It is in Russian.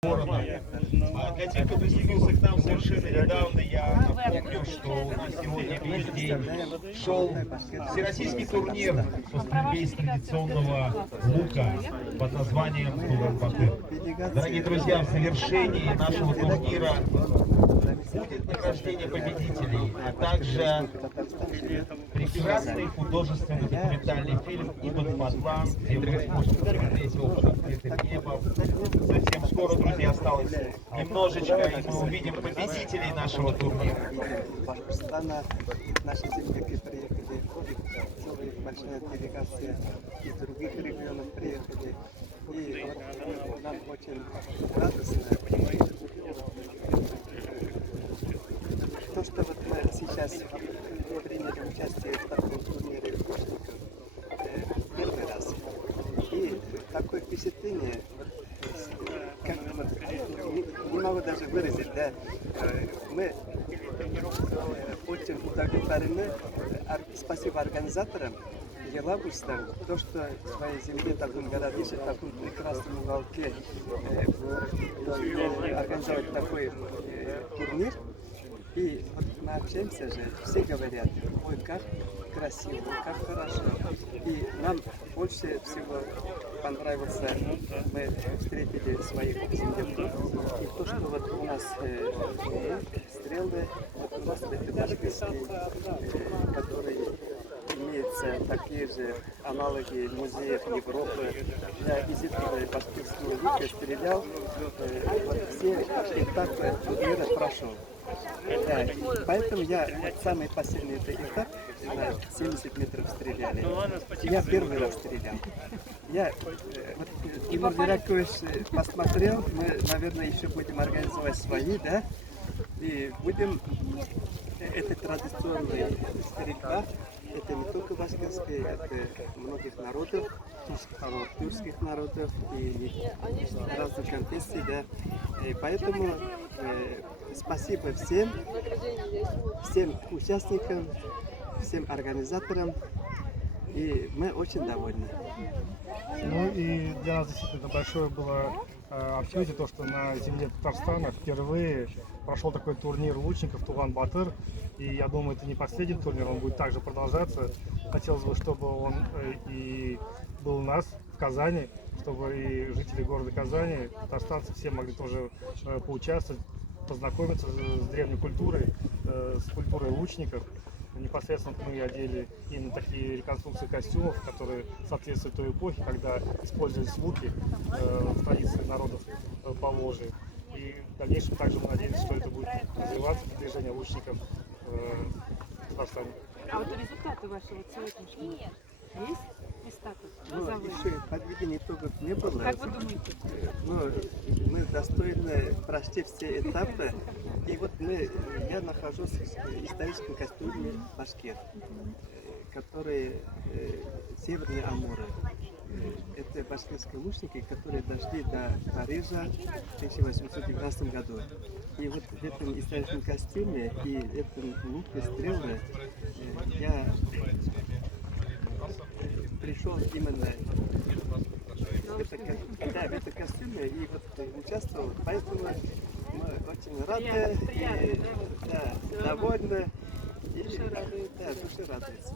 Для тех, кто присоединился к нам совершенно недавно, я напомню, что у нас сегодня весь день шел всероссийский турнир по стрельбе из традиционного лука под названием Улан-Батыр. Дорогие друзья, в завершении нашего турнира будет награждение победителей, а также прекрасный художественный документальный фильм «Ибн Батлан», где вы сможете посмотреть его под открытым небом. Совсем скоро, друзья, осталось немножечко, и мы увидим победителей нашего турнира. Наши земляки приехали, целая большая делегация из других регионов приехали. И вот нам очень радостно, то, что вот мы сейчас приняли участие в таком турнире лучников первый раз. И такое впечатление, как не могу даже выразить, да, мы очень удовлетворены. Спасибо организаторам, елабужцам, то, что в своей земле, в таком городище, в таком прекрасном уголке организовать такой турнир. И вот мы общаемся же, все говорят, ой, как красиво, как хорошо. И нам больше всего понравился, мы встретили своих земляков. И то, что вот у нас стрелы, вот у нас это башкирские, которые имеются такие же аналоги музеев Европы. Я из этого башкирского лука стрелял, все этапы турнира прошел. Да, поэтому я самый последний этап на 70 метров стреляли. Я первый раз стрелял. Я Тимур Зиракович посмотрел, мы, наверное, еще будем организовать свои, да, и будем, это традиционная стрельба, это не только башкирская, это многих народов, тюркских народов и разных конфессий, да, и поэтому спасибо всем участникам, всем организаторам, и мы очень довольны. Ну и для нас действительно большое было открытие, то, что на земле Татарстана впервые прошел такой турнир лучников Улан-Батыр. И я думаю, это не последний турнир, он будет также продолжаться. Хотелось бы, чтобы он и был у нас в Казани, чтобы и жители города Казани, татарстанцы, все могли тоже поучаствовать, познакомиться с древней культурой, с культурой лучников. Непосредственно мы одели именно такие реконструкции костюмов, которые соответствуют той эпохе, когда использовались луки в традиции народов Поволжья. И в дальнейшем также мы надеемся, что это будет развиваться, движение лучников в Татарстане. А вот результаты вашего сегодняшнего есть? Ну, еще подведения итогов не было. Как вы думаете? Но мы достойно прошли все этапы. И вот я нахожусь в историческом костюме Башкир, который Северные Амуры. Это башкирские лучники, которые дошли до Парижа в 1819 году. И вот в этом историческом костюме и этом луке стрелы я пришел именно в этом костюме и вот участвовал, поэтому мы очень рады и довольны, и душа радуется.